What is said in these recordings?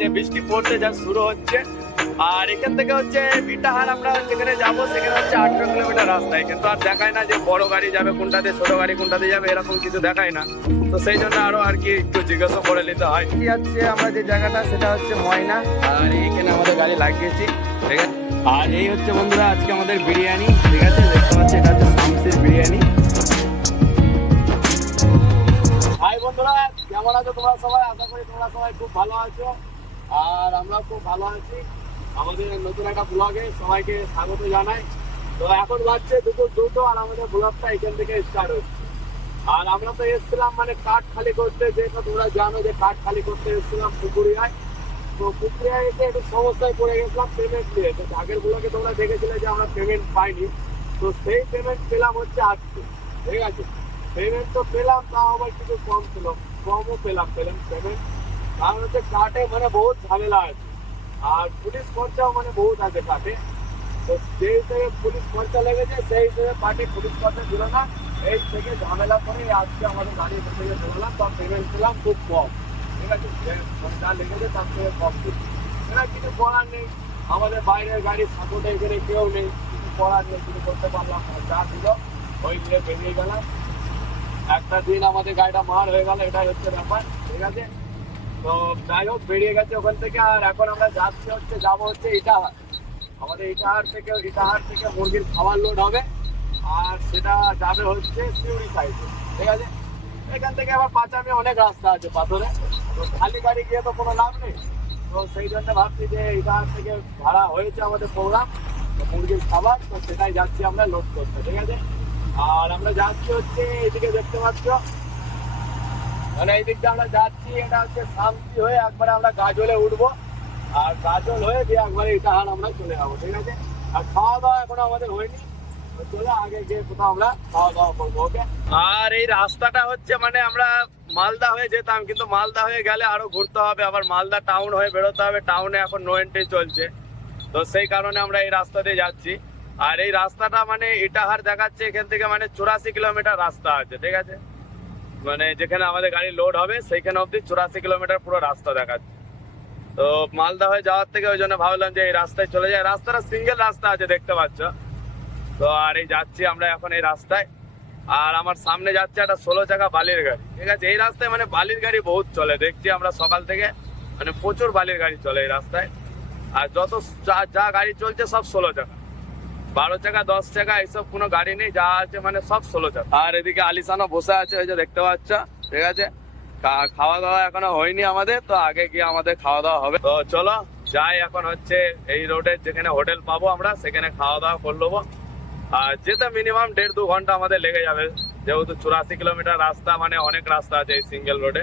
যে বৃষ্টি পড়তে যা শুরু হচ্ছে আর এখান থেকে হচ্ছে বিটাহার আমরা যেখানে যাব সেখানে হচ্ছে আঠেরো কিলোমিটার রাস্তায় কিন্তু আর দেখায় না যে বড় গাড়ি যাবে কোনটাতে ছোট গাড়ি কোনটাতে যাবে এরকম কিছু দেখায় না। তো সেই জন্য আরও আর কি একটু জিজ্ঞাসা করে নিতে হয়। কি হচ্ছে আমরা যে জায়গাটা সেটা হচ্ছে ময়না। আর এইখানে আমাদের গাড়ি লাগিয়েছি ঠিক আছে? আর এই হচ্ছে বন্ধুরা আজকে আমাদের বিরিয়ানি ঠিক আছে? দেখতে পাচ্ছি এটা হচ্ছে শামসির বিরিয়ানি। হাই বন্ধুরা কেমন আছো তোমরা সবাই? আশা করি তোমরা সবাই খুব ভালো আছো। আর আমরা খুব ভালো আছি। আমাদের নতুন একটা ব্লগে সবাইকে স্বাগত জানাই। তো এখন বাজছে দুপুর দুটো আর আমাদের ব্লগটা এখান থেকে স্টার্ট হচ্ছে। আর আমরা তো এসেছিলাম মানে কাঠ খালি করতে যেটা তোমরা জানো যে কাঠ খালি করতে এসেছিলাম পুকুরিয়ায়। তো পুকুরিয়ায় এসে একটু সমস্যায় পড়ে গেছিলাম পেমেন্ট নিয়ে। তো আগের ব্লগে তোমরা দেখেছিলে যে আমরা পেমেন্ট পাইনি। তো সেই পেমেন্ট পেলাম হচ্ছে আজকে, ঠিক আছে? পেমেন্ট তো পেলাম, তাও আবার কিছু কম ছিল কমও পেলাম পেলাম পেমেন্ট কারণ হচ্ছে কাটে মানে বহুত ঝামেলা আছে। আর পুলিশ খরচাও মানে বহুত আছে কাটে তো সেই হিসেবে পুলিশ খরচা লেগেছে, সেই হিসেবে পার্টি পুলিশ খরচা দিল না। এই থেকে ঝামেলা করে আজকে আমাদের গাড়ি থেকে বেরোলাম বা পেমেন্ট পেলাম খুব কম। ঠিক আছে? যে যা লেগেছে, তার থেকে কম দিচ্ছি এরা কিছু করার নেই। আমাদের বাইরের গাড়ির সাপোর্টে এখানে কেউ নেই। কিছু করার নেই, কিছু করতে পারলাম না। যা দিল ওই নিয়ে বেরিয়ে গেলাম। একটা দিন আমাদের গাড়িটা মার হয়ে গেল, এটাই হচ্ছে ব্যাপার। ঠিক আছে? তো যাই হোক, বেরিয়ে গেছে ওখান থেকে, আর এখন আমরা যাচ্ছি হচ্ছে, যাব হচ্ছে ইটাহার। আমাদের ইটাহার থেকে ইটাহার থেকে মুরগির খাবার লোড হবে, আর সেটা যাবে হচ্ছে সিউড়ি সাইডে ঠিক আছে? এখান থেকে আবার পাঁচামে অনেক রাস্তা আছে পাথরে। তো খালি গাড়ি গিয়ে তো কোনো লাভ নেই। তো সেই জন্য ভাবছি যে ইটাহার থেকে ভাড়া হয়েছে আমাদের প্রোগ্রাম মুরগির খাবার, তো সেটাই যাচ্ছি আমরা লোড করতে, ঠিক আছে? আর আমরা যাচ্ছি হচ্ছে, এদিকে দেখতে পাচ্ছ মানে এই দিকটা আমরা যাচ্ছি, এটা হচ্ছে শান্তি হয়ে একবারে আমরা গাজলে উঠবো। আর গাজল হয়ে দিয়ে একবারে ইটাহার আমরা চলে যাব, ঠিক আছে? আর খাওয়া দাওয়া এখনও আমাদের হয়নি। আর এই রাস্তাটা হচ্ছে মানে আমরা মালদা হয়ে যেতাম, কিন্তু মালদা হয়ে গেলে আরও ঘুরতে হবে। আবার মালদা টাউন হয়ে বেরোতে হবে টাউনে এখন নো এন্ট্রি চলছে। তো সেই কারণে আমরা এই রাস্তা দিয়ে যাচ্ছি। আর এই রাস্তাটা মানে ইটাহার দেখাচ্ছে, এখান থেকে মানে চুরাশি কিলোমিটার রাস্তা আছে, ঠিক আছে? মানে যেখানে আমাদের গাড়ি লোড হবে, সেইখানে অবধি চুরাশি কিলোমিটার পুরো রাস্তা দেখাচ্ছে তো মালদা হয়ে যাওয়ার থেকে ওই জন্য ভাবলাম যে এই রাস্তায় চলে যায় রাস্তাটা সিঙ্গেল রাস্তা আছে, দেখতে পাচ্ছ। তো আর এই যাচ্ছি আমরা এখন এই রাস্তায়। আর আমার সামনে যাচ্ছে একটা ষোলো চাকা বালির গাড়ি। ঠিক আছে, এই রাস্তায় মানে বালির গাড়ি বহুত চলে। দেখছি আমরা সকাল থেকে মানে প্রচুর বালির গাড়ি চলে এই রাস্তায়। আর যত যা- যা গাড়ি চলছে সব ষোলো চাকা। বারো চাকা দশ চাকা এইসব কোনো গাড়ি নেই যা আছে মানে সব ষোলো চাকা। আর এদিকে আলিসানো বসে আছে ওই যে দেখতে পাচ্ছ ঠিক আছে? খাওয়া দাওয়া এখনও হয়নি আমাদের তো আগে গিয়ে আমাদের খাওয়া দাওয়া হবে। তো চলো যাই এখন হচ্ছে এই রোডে যেখানে হোটেল পাবো আমরা সেখানে খাওয়া দাওয়া করে নেব। আর যেতে মিনিমাম দেড় দু ঘণ্টা আমাদের লেগে যাবে। যেহেতু চুরাশি কিলোমিটার রাস্তা মানে অনেক রাস্তা আছে এই সিঙ্গেল রোডে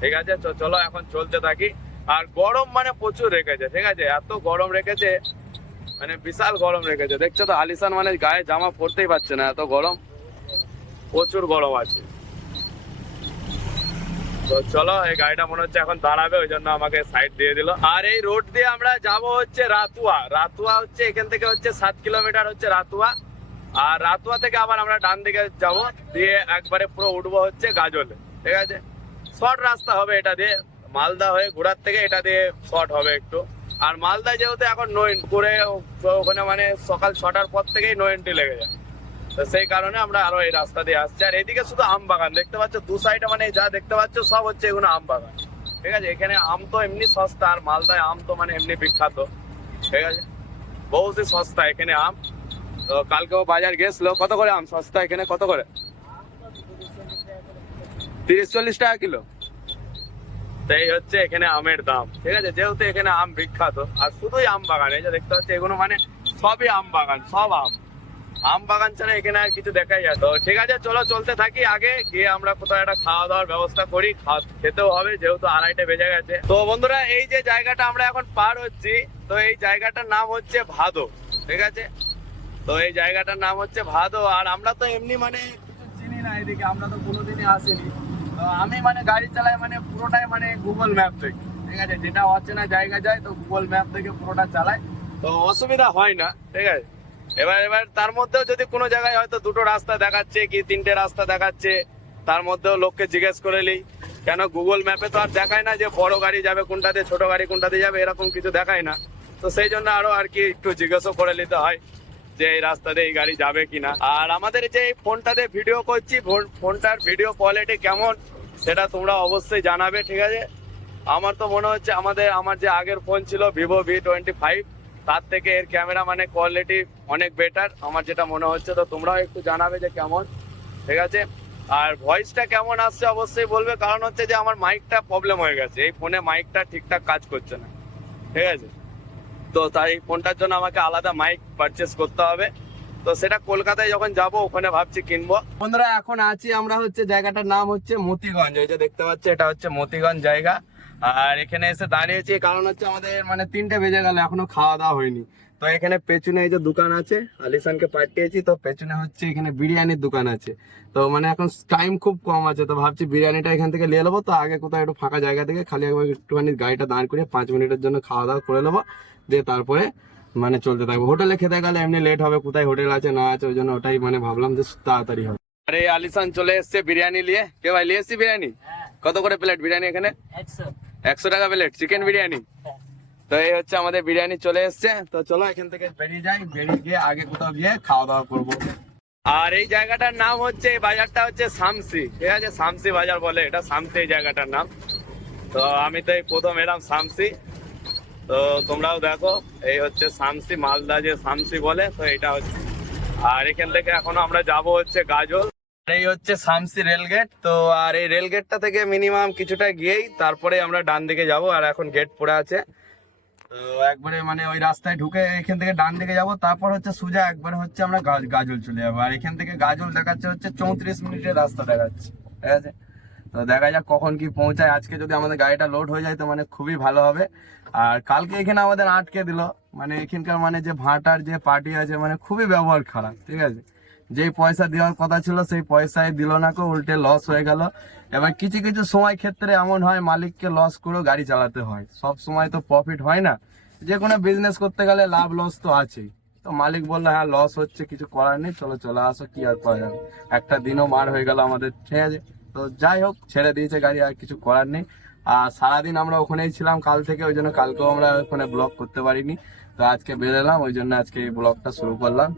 ঠিক আছে? চলো এখন চলতে থাকি। আর গরম মানে প্রচুর রেখেছে ঠিক আছে? এত গরম রেখেছে মানে বিশাল গরম রেখেছে দেখছ তো আলিসান মানে গায়ে জামা পরতেই পারছে না, এত গরম। প্রচুর গরম আছে। তো চলো, এই গাড়িটা মনে হচ্ছে এখন দাঁড়াবে, ওই জন্য আমাকে সাইড দিয়ে দিল। আর এই রোড দিয়ে আমরা যাব হচ্ছে রাতুয়া। রাতুয়া হচ্ছে, এখান থেকে হচ্ছে সাত কিলোমিটার হচ্ছে রাতুয়া। আর রাতুয়া থেকে আবার আমরা ডান দিকে যাব, দিয়ে একবারে পুরো উঠবো হচ্ছে গাজলে। ঠিক আছে? শর্ট রাস্তা হবে এটা দিয়ে। মালদা হয়ে ঘোরার থেকে এটা দিয়ে শর্ট হবে একটু। আর মালদা যেহেতু এখন নো করে ওখানে মানে সকাল ছটার পর থেকেই নো এন্ট্রি লেগে যায়। তো সেই কারণে আমরা আরও এই রাস্তা দিয়ে আসছি। আর এদিকে শুধু আম বাগান, দেখতে পাচ্ছ দু সাইডে মানে যা দেখতে পাচ্ছ সব হচ্ছে এগুলো আম বাগান। ঠিক আছে? এখানে আম তো এমনি সস্তা, আর মালদায় আম তো মানে এমনি বিখ্যাত। ঠিক আছে? বহুতই সস্তা এখানে আম। তো কালকেও বাজার গেছিল। কত করে আম সস্তা এখানে? কত করে? তিরিশ চল্লিশ টাকা কিলো। এই হচ্ছে এখানে আমের দাম। ঠিক আছে? যেহেতু এখানে আম বিখ্যাত, আর শুধুই আম বাগান, এই যে দেখতে পাচ্ছি, এগুলো মানে সবই আম বাগান, সব আম। আম বাগান ছাড়া এখানে আর কিছু দেখাই যায় তো ঠিক আছে, চলো চলতে থাকি আগে, গিয়ে আমরা কোথাও একটা খাওয়া দাওয়ার ব্যবস্থা করি খেতেও হবে, যেহেতু আড়াইটা বেজে গেছে। তো বন্ধুরা, এই যে জায়গাটা আমরা এখন পার হচ্ছি, তো এই জায়গাটার নাম হচ্ছে ভাদো, ঠিক আছে? তো এই জায়গাটার নাম হচ্ছে ভাদো, আর আমরা তো এমনি মানে কিছু চিনি না এদিকে, আমরা তো কোনোদিনই আসিনি। আমি মানে গাড়ি চালাই মানে পুরোটাই মানে গুগল ম্যাপ থেকে। ঠিক আছে? যেটা অচেনা জায়গা যায়, তো গুগল ম্যাপ থেকে পুরোটা চালাই। তো অসুবিধা হয় না, ঠিক আছে? এবার এবার তার মধ্যেও যদি কোনো জায়গায় হয়তো দুটো রাস্তা দেখাচ্ছে কি তিনটে রাস্তা দেখাচ্ছে, তার মধ্যেও লোককে জিজ্ঞেস করে নিই। কেন গুগল ম্যাপে তো আর দেখায় না যে বড় গাড়ি যাবে কোনটাতে, ছোট গাড়ি কোনটাতে যাবে, এরকম কিছু দেখায় না। তো সেই জন্য আরও আর কি একটু জিজ্ঞাসা করে নিতে হয়। যে এই রাস্তাতে এই গাড়ি যাবে কিনা। আর আমাদের যে ফোনটাতে ভিডিও করছি, ফোন- ফোনটার ভিডিও কোয়ালিটি কেমন, সেটা তোমরা অবশ্যই জানাবে, ঠিক আছে? আমার তো মনে হচ্ছে আমাদের আমার যে আগের ফোন ছিল ভিভো ভি টোয়েন্টি ফাইভ তার থেকে এর ক্যামেরা মানে কোয়ালিটি অনেক বেটার আমার যেটা মনে হচ্ছে, তো তোমরাও একটু জানাবে যে কেমন, ঠিক আছে? আর ভয়েসটা কেমন আসছে অবশ্যই বলবে, কারণ হচ্ছে যে আমার মাইকটা প্রবলেম হয়ে গেছে। এই ফোনে মাইকটা ঠিকঠাক কাজ করছে না, ঠিক আছে? তো তাই ফোনটার জন্য আমাকে আলাদা মাইক পারচেস করতে হবে। তো সেটা কলকাতায় যখন যাব, ওখানে ভাবছি কিনবো। বন্ধুরা, এখন আছি আমরা হচ্ছে, জায়গাটার নাম হচ্ছে মতিগঞ্জ। এই যে দেখতে পাচ্ছি, এটা হচ্ছে মতিগঞ্জ জায়গা। আর এখানে এসে দাঁড়িয়েছি, কারণ হচ্ছে আমাদের মানে তিনটে বেজে গেল, এখনও খাওয়া দাওয়া হয়নি। তো এখানে পেছনে এই যে দোকান আছে আলিসানকে পাঠিয়েছি তো পেছনে হচ্ছে এখানে বিরিয়ানির দোকান আছে। তো মানে এখন টাইম খুব কম আছে তো ভাবছি বিরিয়ানিটা এখান থেকে নিয়ে নেব তো আগে কোথাও একটু ফাঁকা জায়গা থেকে খালি একবার একটুখানি গাড়িটা দাঁড় করিয়ে পাঁচ মিনিটের জন্য খাওয়া দাওয়া করে নেব দিয়ে তারপরে মানে চলতে থাকব। হোটেলে খেতে গেলে এমনি লেট হবে কোথায় হোটেল আছে না আছে ওই জন্য ওটাই মানে ভাবলাম যে তাড়াতাড়ি হবে। আরে আলিসান চলে এসছে বিরিয়ানি নিয়ে। কে ভাই নিয়ে এসছি বিরিয়ানি? কত করে প্লেট বিরিয়ানি এখানে? একশো। একশো টাকা প্লেট চিকেন বিরিয়ানি? তো এই হচ্ছে আমাদের বিরিয়ানি চলে এসছে। তো চলো এখান থেকে বেরিয়ে যাই, বেরিয়ে গিয়ে আগে কোথাও গিয়ে খাওয়া দাওয়া করব। আর এই জায়গাটার নাম হচ্ছে, এই বাজারটা হচ্ছে শামসি। ঠিক আছে? শামসি বাজার বলে, এটা শামসি এই জায়গাটার নাম। তো আমি তো এই প্রথম এলাম শামসি। তো তোমরাও দেখো, এই হচ্ছে শামসি, মালদা যে শামসি বলে, তো এটা হচ্ছে। আর এখান থেকে এখন আমরা যাব হচ্ছে গাজল। এই হচ্ছে শামসি রেলগেট তো আর এই রেলগেটটা থেকে মিনিমাম কিছুটা গিয়েই তারপরে আমরা ডান দিকে যাব, আর এখন গেট পড়ে আছে। একবারে মানে ওই রাস্তায় ঢুকে এখান থেকে ডান দিকে যাব, তারপর হচ্ছে সোজা একবারে হচ্ছে আমরা গাজল চলে যাব। আর এখান থেকে গাজল দেখাচ্ছে হচ্ছে চৌত্রিশ মিনিটের রাস্তা দেখাচ্ছে, ঠিক আছে? তো দেখা যাক কখন কি পৌঁছায়। আজকে যদি আমাদের গাড়িটা লোড হয়ে যায় তো মানে খুবই ভালো হবে। আর কালকে এখানে আমাদের আটকে দিল। মানে এখানকার মানে যে ভাটার যে পার্টি আছে মানে খুবই ব্যবহার খারাপ, ঠিক আছে? যেই পয়সা দেওয়ার কথা ছিল, সেই পয়সায় দিল না কো, উল্টে লস হয়ে গেল। এবার কিছু কিছু সময় ক্ষেত্রে এমন হয়, মালিককে লস করেও গাড়ি চালাতে হয়। সব সময় তো প্রফিট হয় না। যে কোনো বিজনেস করতে গেলে লাভ লস তো আছেই। তো মালিক বলল হ্যাঁ লস হচ্ছে, কিছু করার নেই, চলো, চলে আসো, কি আর করা যাবে? একটা দিনও মার হয়ে গেল আমাদের, ঠিক আছে? তো যাই হোক, ছেড়ে দিয়েছে গাড়ি, আর কিছু করার নেই। আর সারাদিন আমরা ওখানেই ছিলাম কাল থেকে, ওই জন্য কালকেও আমরা ওখানে ব্লগ করতে পারিনি। তো আজকে বেরোলাম, ওই জন্য আজকে এই ব্লগটা শুরু করলাম।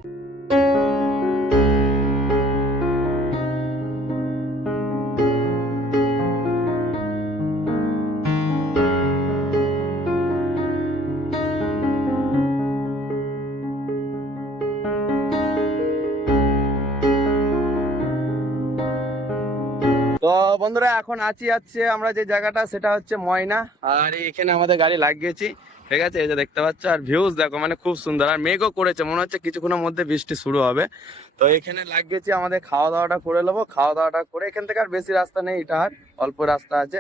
তো বন্ধুরা, এখন আছি যাচ্ছে আমরা যে জায়গাটা, সেটা হচ্ছে ময়না। আর এখানে আমাদের গাড়ি লাগিয়েছি, ঠিক আছে? এই যে দেখতে পাচ্ছ, আর ভিউজ দেখো মানে খুব সুন্দর। আর মেঘও করেছে, মনে হচ্ছে কিছুক্ষণের মধ্যে বৃষ্টি শুরু হবে। তো এখানে লাগিয়েছি, আমাদের খাওয়া দাওয়াটা করে নেব। খাওয়া দাওয়াটা করে এখান থেকে আর বেশি রাস্তা নেই, এটা আর অল্প রাস্তা আছে।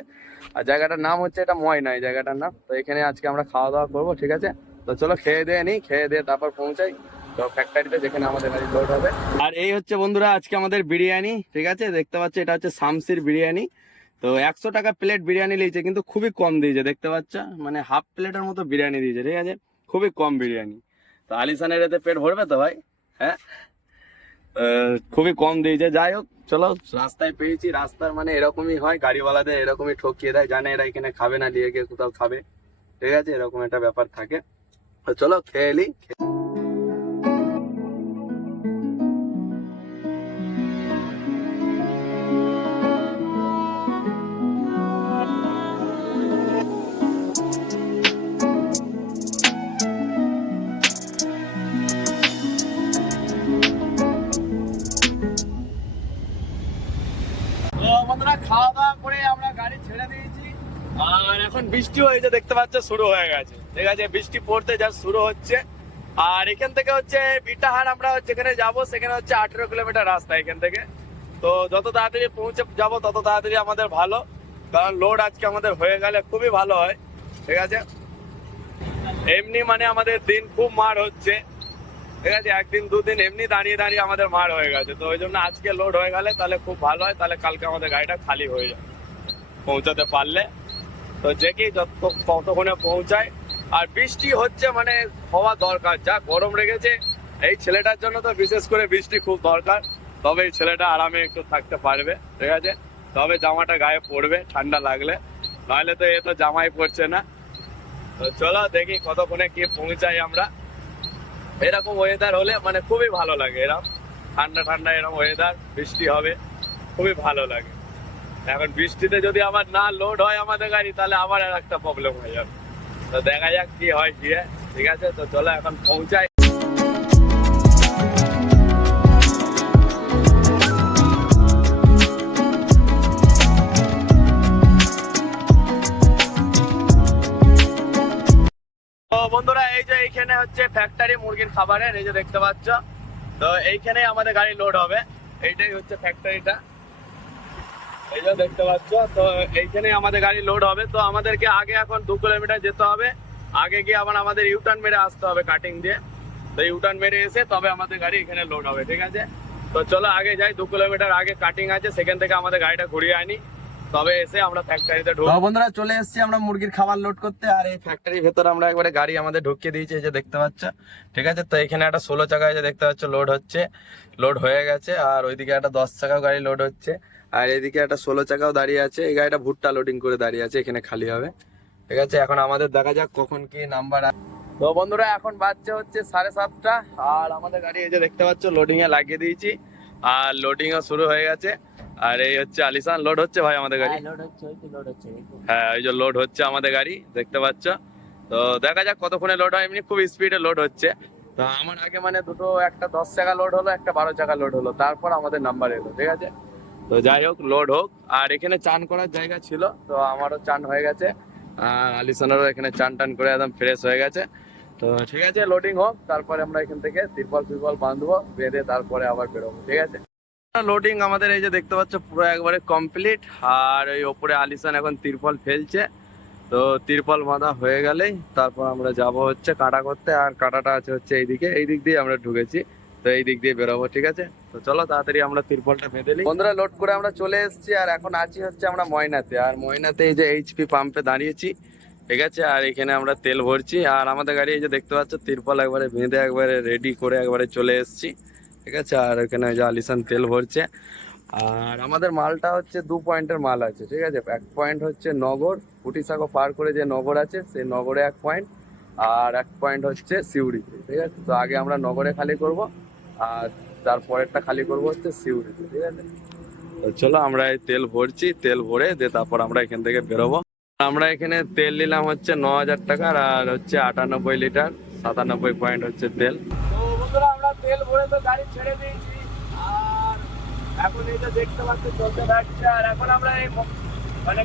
আর জায়গাটার নাম হচ্ছে এটা ময়না, এই জায়গাটার নাম। তো এখানে আজকে আমরা খাওয়া দাওয়া করব, ঠিক আছে? তো চলো, খেয়ে দিয়ে নিই খেয়ে দিয়ে তারপর পৌঁছাই। ফ্যাক্টরিতে যেখানে আমাদের আর এই হচ্ছে বন্ধুরা, আজকে আমাদের বিরিয়ানি, ঠিক আছে? দেখতে পাচ্ছ, এটা হচ্ছে শামসির বিরিয়ানি। তো একশো টাকা প্লেট বিরিয়ানি লিয়েছে কিন্তু খুবই কম দিয়েছে, দেখতে পাচ্ছ? মানে হাফ প্লেটের মতো বিরিয়ানি দিয়েছে, ঠিক আছে? খুবই কম বিরিয়ানি। তো আলিসানের এতে পেট ভরবে তো ভাই? হ্যাঁ? খুবই কম দিয়েছে, যাই হোক, চলো। রাস্তায় পেয়েছি, রাস্তার মানে এরকমই হয়, গাড়িওয়ালাদের এরকমই ঠকিয়ে দেয়, জানে এরা এখানে খাবে না, নিয়ে গিয়ে কোথাও খাবে। ঠিক আছে? এরকম একটা ব্যাপার থাকে। তো চলো, খেয়ে এলি বৃষ্টি হয়েছে দেখতে পাচ্ছ, শুরু হয়ে গেছে। ঠিক আছে, বৃষ্টি পড়তে যা শুরু হচ্ছে। আর এখান থেকে হচ্ছে বিটাহার, আমরা যেখানে যাব, সেখানে হচ্ছে আঠেরো কিলোমিটার রাস্তা এখান থেকে। তো যত তাড়াতাড়ি পৌঁছে যাব, তত তাড়াতাড়ি আমাদের ভালো। কারণ লোড আজকে আমাদের হয়ে গেলে খুবই ভালো হয়। ঠিক আছে? এমনি মানে আমাদের দিন খুব মার হচ্ছে। ঠিক আছে, একদিন, দুদিন এমনি দাঁড়িয়ে দাঁড়িয়ে আমাদের মার হয়ে গেছে। তো ওই জন্য আজকে লোড হয়ে গেলে তাহলে খুব ভালো হয়। তাহলে কালকে আমাদের গাড়িটা খালি হয়ে যায় পৌঁছাতে পারলে তো দেখি যত কতক্ষণে পৌঁছায়। আর বৃষ্টি হচ্ছে মানে হওয়া দরকার, যা গরম লেগেছে, এই ছেলেটার জন্য তো বিশেষ করে বৃষ্টি খুব দরকার। তবে এই ছেলেটা আরামে একটু থাকতে পারবে, ঠিক আছে? তবে জামাটা গায়ে পড়বে, ঠান্ডা লাগলে। নাহলে তো এ তো জামাই পড়ছে না। তো চলো দেখি কতক্ষণে কি পৌঁছাই আমরা। এরকম ওয়েদার হলে মানে খুবই ভালো লাগে এরকম ঠান্ডা ঠান্ডা এরকম ওয়েদার বৃষ্টি হবে, খুবই ভালো লাগে। এখন বৃষ্টিতে যদি আবার না লোড হয় আমাদের গাড়ি, তাহলে আমার আর একটা প্রবলেম হয়ে যাবে। তো দেখা যাক কি হয় গিয়ে, ঠিক আছে? তো চলো এখন পৌঁছাই। বন্ধুরা, এই যে এইখানে হচ্ছে ফ্যাক্টরি মুরগির খাবারের, এই যে দেখতে পাচ্ছ। তো এইখানে আমাদের গাড়ি লোড হবে। এইটাই হচ্ছে ফ্যাক্টরিটা এই যে দেখতে পাচ্ছ, তো এইখানে আমাদের গাড়ি লোড হবে। তো আমাদেরকে আগে এখন দু কিলোমিটার যেতে হবে। আগে গিয়ে আবার আমাদের ইউটার্ন মেরে আসতে হবে কাটিং দিয়ে। তো ইউটার্ন মেরে এসে তবে আমাদের গাড়ি এখানে লোড হবে, ঠিক আছে? তো চলো আগে যাই, দু কিলোমিটার আগে কাটিং আছে, সেখান থেকে আমাদের গাড়িটা ঘুরিয়ে আনি। তবে এসে আমরা ফ্যাক্টরিতে ঢুকবো। বন্ধুরা, চলে এসেছি আমরা মুরগির খাবার লোড করতে। আর এই ফ্যাক্টরির ভেতর আমরা একবারে গাড়ি আমাদের ঢুকিয়ে দিয়েছি যে দেখতে পাচ্ছ। ঠিক আছে, তো এখানে একটা ষোলো চাকা যে দেখতে পাচ্ছ লোড হচ্ছে। লোড হয়ে গেছে, আর ওইদিকে একটা দশ চাকাও গাড়ি লোড হচ্ছে। আর এদিকে একটা ষোলো চাকাও দাঁড়িয়ে আছে। এই গাড়িটা ভুট্টা লোডিং করে দাঁড়িয়ে আছে এখানে খালি হবে। ঠিক আছে এখন আমাদের দেখা যাক কখন কি নাম্বার তো বন্ধুরা এখন বাজছে হচ্ছে সাড়ে সাতটা। আর আমাদের গাড়ি এই যে দেখতে পাচ্ছ লোডিং এ লাগিয়ে দিয়েছি। আর লোডিং ও শুরু হয়ে গেছে। আর এই হচ্ছে আলিসান লোড হচ্ছে ভাই আমাদের গাড়ি? লোড হচ্ছে ওই লোড হচ্ছে হ্যাঁ এই যে লোড হচ্ছে আমাদের গাড়ি দেখতে পাচ্ছ। তো দেখা যাক কতক্ষণে লোড হয় এমনি খুব স্পিডে লোড হচ্ছে। তো আমার আগে মানে দুটো একটা দশ চাকা লোড হলো একটা বারো চাকা লোড হলো। তারপর আমাদের নাম্বার এলো ঠিক আছে? তো যাই হোক লোড হোক। আর এখানে চান করার জায়গা ছিল, তো আমারও চান হয়ে গেছে। আর আলিসানেরও এখানে চান টান করে একদম ফ্রেশ হয়ে গেছে। তো ঠিক আছে লোডিং হোক, তারপরে আমরা এখান থেকে তিরপল ফিরপল বাঁধবো, বেঁধে তারপরে আবার বেরোবো, ঠিক আছে? লোডিং আমাদের এই যে দেখতে পাচ্ছ, পুরো একবারে কমপ্লিট আর ওই ওপরে আলিসান এখন তিরপল ফেলছে। তো তিরপল বাঁধা হয়ে গেলেই তারপর আমরা যাব হচ্ছে কাটা করতে। আর কাটাটা আছে হচ্ছে এইদিকে। এই দিক দিয়ে আমরা ঢুকেছি। তো এই দিক দিয়ে বেরোবো, ঠিক আছে? তো চলো, তাড়াতাড়ি আমরা তিরপলটা বেঁধে নিই। বন্ধুরা লোড করে আমরা চলে এসেছি, আর এখন আছি হচ্ছে আমরা ময়নাতে। আর ময়নাতে এই যে এইচপি পাম্পে দাঁড়িয়েছি, ঠিক আছে? আর এখানে আমরা তেল ভরছি, আর আমাদের গাড়ি এই যে দেখতে পাচ্ছ, তিরপল একবারে বেঁধে একবারে রেডি করে একবারে চলে এসেছি, ঠিক আছে? আর এখানে ওই যে আলিসান তেল ভরছে। আর আমাদের মালটা হচ্ছে দু পয়েন্টের মাল আছে, ঠিক আছে? এক পয়েন্ট হচ্ছে নগর ফুটিসাগো পার করে যে নগর আছে, সেই নগরে এক পয়েন্ট, আর এক পয়েন্ট হচ্ছে সিউড়িতে, ঠিক আছে? তো আগে আমরা নগরে খালি করব আর তারপরেরটা খালি করব হচ্ছে সিউড়িতে, ঠিক আছে? চলো আমরা এই তেল ভরছি, তেল ভরে দিয়ে তারপর আমরা এখান থেকে বেরোবো। আমরা এখানে তেল নিলাম হচ্ছে ন হাজার টাকার আর হচ্ছে আটানব্বই লিটার, সাতানব্বই পয়েন্ট হচ্ছে তেল। আমরা তেল ভরে তো গাড়ি ছেড়ে দিয়েছি, আর এখন আমরা এই মানে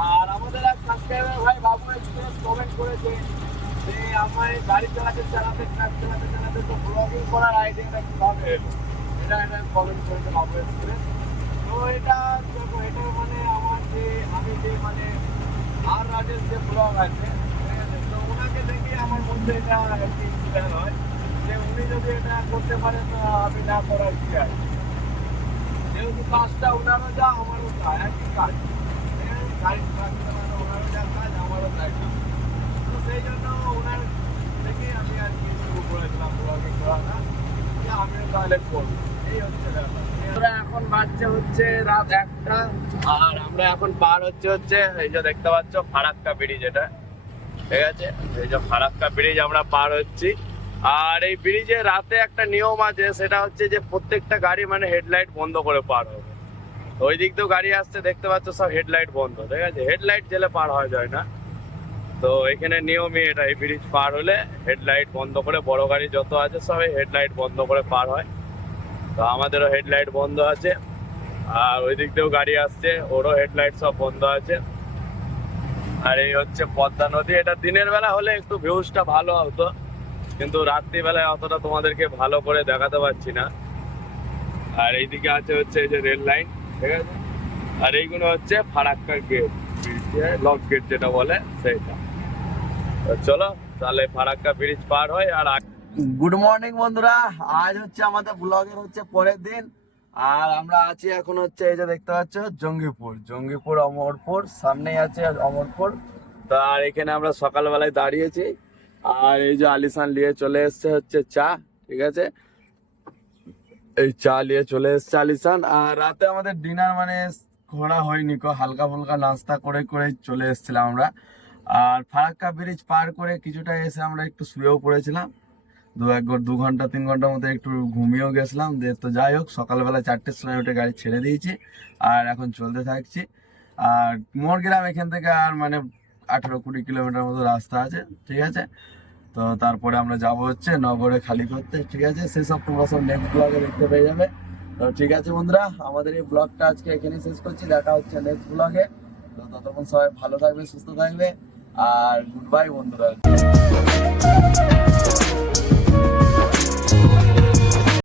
আর আমাদের সাবস্ক্রাইবার ভাই বাবু এক্সপ্রেস কমেন্ট করেছে যে আমার গাড়ি চালাতে চালাতে ট্রাক চালাতে চালাতে তো ব্লগিং করার আইডিয়াটা কীভাবে এলো এটা এটা কমেন্ট করেছে বাবু এক্সপ্রেস তো এটা দেখো, এটা মানে আমার যে, আমি যে মানে আর রাজের যে ব্লগ আছে? তো ওনাকে দেখে আমার মধ্যে এটা একটি ইন্সপায়ার হয় যে, উনি যদি এটা করতে পারেন আমি না করার কি আছে যেহেতু কাজটা ওনারও যা, আমারও তা একই কাজ? আর এই এখন হচ্ছে রাত একটা, আর আমরা এখন পার হচ্ছে হচ্ছে, এই যে দেখতে পাচ্ছ ব্রিজ এটা। ঠিক আছে? এই যে ব্রিজ আমরা পার হচ্ছি। আর এই ব্রিজে রাতে একটা নিয়ম আছে, সেটা হচ্ছে যে প্রত্যেকটা গাড়ি মানে হেডলাইট বন্ধ করে পার হবে। ওই দিক দিয়েও গাড়ি আসছে, দেখতে পাচ্ছ সব হেডলাইট বন্ধ, ঠিক আছে? হেডলাইট জেলে পার হওয়া যায় না। তো এখানে নিয়মই এটা, এই ব্রিজ পার হলে হেডলাইট বন্ধ করে, বড় গাড়ি যত আছে সবাই হেডলাইট বন্ধ করে পার হয়। তো আমাদেরও হেডলাইট বন্ধ আছে, আর ওই দিক দিয়েও গাড়ি আসছে, ওরও হেডলাইট সব বন্ধ আছে। আর এই হচ্ছে পদ্মা নদী, এটা দিনের বেলা হলে একটু ভিউজটা ভালো হতো, কিন্তু রাত্রিবেলায় অতটা তোমাদেরকে ভালো করে দেখাতে পারছি না। আর এইদিকে আছে হচ্ছে এই যে রেল লাইন। ঠিক আছে? আর এইগুলো হচ্ছে ফারাক্কা গেট লক গেট যেটা বলে সেইটা। চলো, তাহলে ফারাক্কা ব্রিজ পার হয় আর গুড মর্নিং বন্ধুরা, আজ হচ্ছে আমাদের ব্লগের হচ্ছে পরের দিন। আর আমরা আছি এখন হচ্ছে এই যে দেখতে পাচ্ছ, জঙ্গিপুর। জঙ্গিপুর, অমরপুর, সামনেই আছে অমরপুর। তো আর এখানে আমরা সকালবেলায় দাঁড়িয়েছি। আর এই যে আলিসান নিয়ে চলে এসছে হচ্ছে চা, ঠিক আছে? এই চা নিয়ে চলে এসছে আলিসান আর রাতে আমাদের ডিনার মানে ঘোরা হয়নি কো, হালকা ফুলকা নাস্তা করে করে চলে এসেছিলাম আমরা। আর ফারাক্কা ব্রিজ পার করে কিছুটা এসে আমরা একটু শুয়েও পড়েছিলাম। দু এক দু ঘণ্টা, তিন ঘণ্টার মধ্যে একটু ঘুমিয়েও গেছিলাম। দিয়ে তো যাই হোক, সকালবেলা চারটের সময় উঠে গাড়ি ছেড়ে দিয়েছি আর এখন চলতে থাকছি। আর মোরগ্রাম এখান থেকে আর মানে আঠেরো কুড়ি কিলোমিটার মতো রাস্তা আছে, ঠিক আছে? তো তারপরে আমরা যাব হচ্ছে নগরে খালি করতে, ঠিক আছে? সেসব তোমরা সব নেক্সট ব্লগে দেখতে পেয়ে যাবে। তো ঠিক আছে বন্ধুরা, আমাদের এই ব্লগটা আজকে এখানে শেষ করছি। দেখা হচ্ছে নেক্সট ব্লগে তো ততক্ষণ সবাই ভালো থাকবে, সুস্থ থাকবে। আর গুড বাই বন্ধুরা।